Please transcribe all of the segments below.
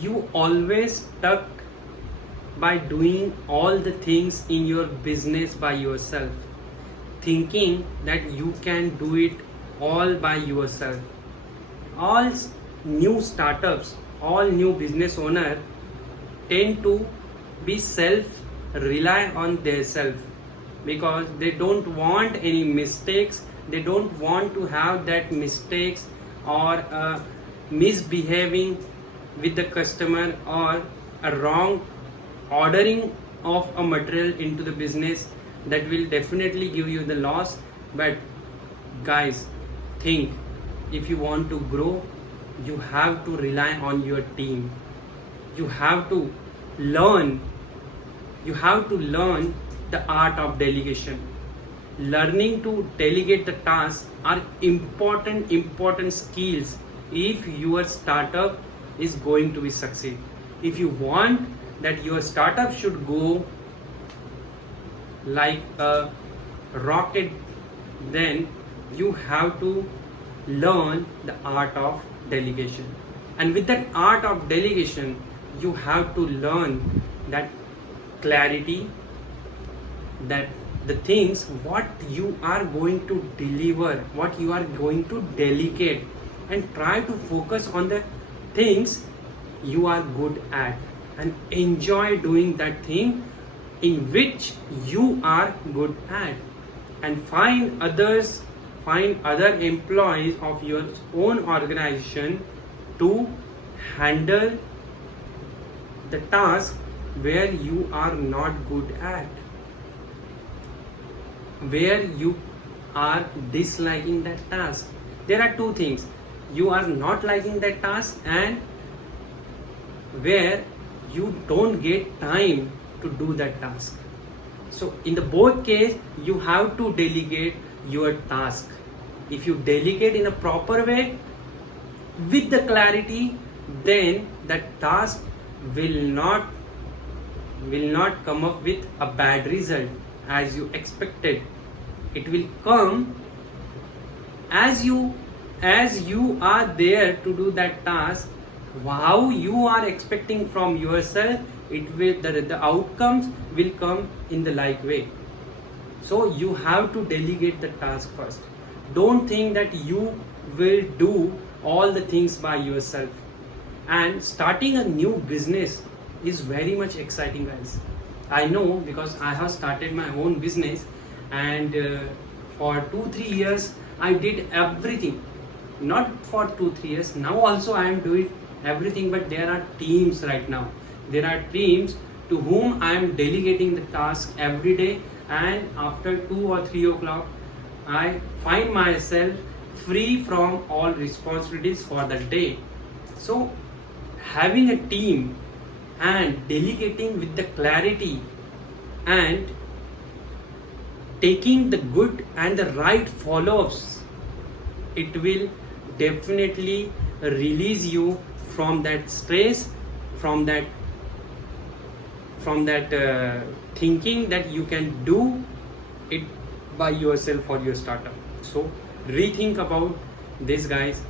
You always stuck by doing all the things in your business by yourself, thinking that you can do it all by yourself. All new startups, all new business owners tend to be rely on themselves because they don't want any mistakes. They don't want to have that mistakes or misbehaving with the customer or a wrong ordering of a material into the business that will definitely give you the loss. But guys, think, if you want to grow, you have to rely on your team. You have to learn the art of delegation. Learning to delegate the tasks are important skills if your startup is going to be succeed. If you want that your startup should go like a rocket, then you have to learn the art of delegation. And with that art of delegation, you have to learn that clarity, that the things what you are going to deliver, what you are going to delegate, and try to focus on the things you are good at and enjoy doing that thing in which you are good at, and find other employees of your own organization to handle the task where you are not good at, where you are disliking that task. There are two things: you are not liking that task, and where you don't get time to do that task. So in the both case, you have to delegate your task. If you delegate in a proper way with the clarity, then that task will not come up with a bad result as you expected. It will come as you are there to do that task, how you are expecting from yourself. It will the outcomes will come in the like way. So you have to delegate the task first. Don't think that you will do all the things by yourself. And starting a new business is very much exciting, guys. I know, because I have started my own business, and for 2-3 years I did everything. Not for 2-3 years, now also I am doing everything, but there are teams right now. There are teams to whom I am delegating the task every day, and after 2 or 3 o'clock I find myself free from all responsibilities for the day. So having a team and delegating with the clarity and taking the good and the right follow-ups, it will definitely release you from that stress, from that thinking that you can do it by yourself for your startup. So rethink about this, guys.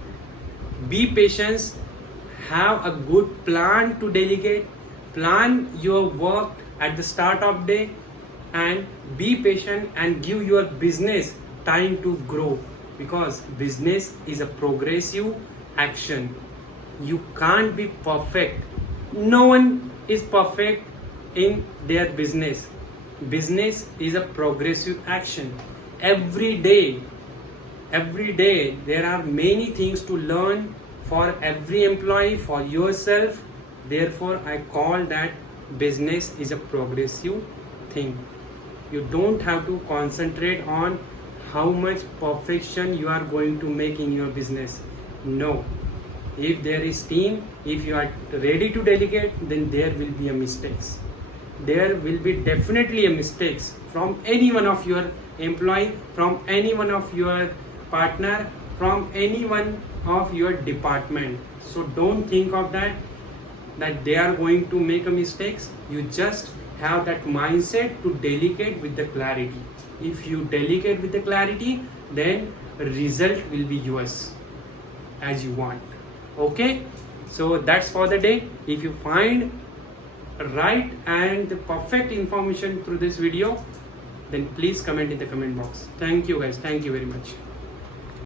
Be patient, have a good plan to delegate, plan your work at the start of day, and be patient and give your business time to grow, because business is a progressive action. You can't be perfect. No one is perfect in their business. Business is a progressive action. Every day there are many things to learn for every employee, for yourself. Therefore I call that business is a progressive thing. You don't have to concentrate on how much perfection you are going to make in your business. No. If there is team, if you are ready to delegate, then there will be a mistakes. There will be definitely a mistakes from any one of your employee, from any one of your partner, from any one of your department. So don't think of that they are going to make a mistakes. You just have that mindset to delegate with the clarity. If you delegate with the clarity, then result will be yours as you want. Okay, So that's for the day. If you find right and the perfect information through this video, then please comment in the comment box. Thank you guys. Thank you very much.